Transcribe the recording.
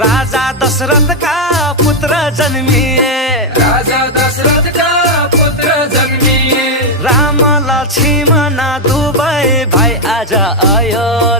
राजा दशरथका पुत्र जन्मिए, राजा दशरथका पुत्र जन्मिए। राम लक्ष्मण दुवै भाइ आज अयोध्या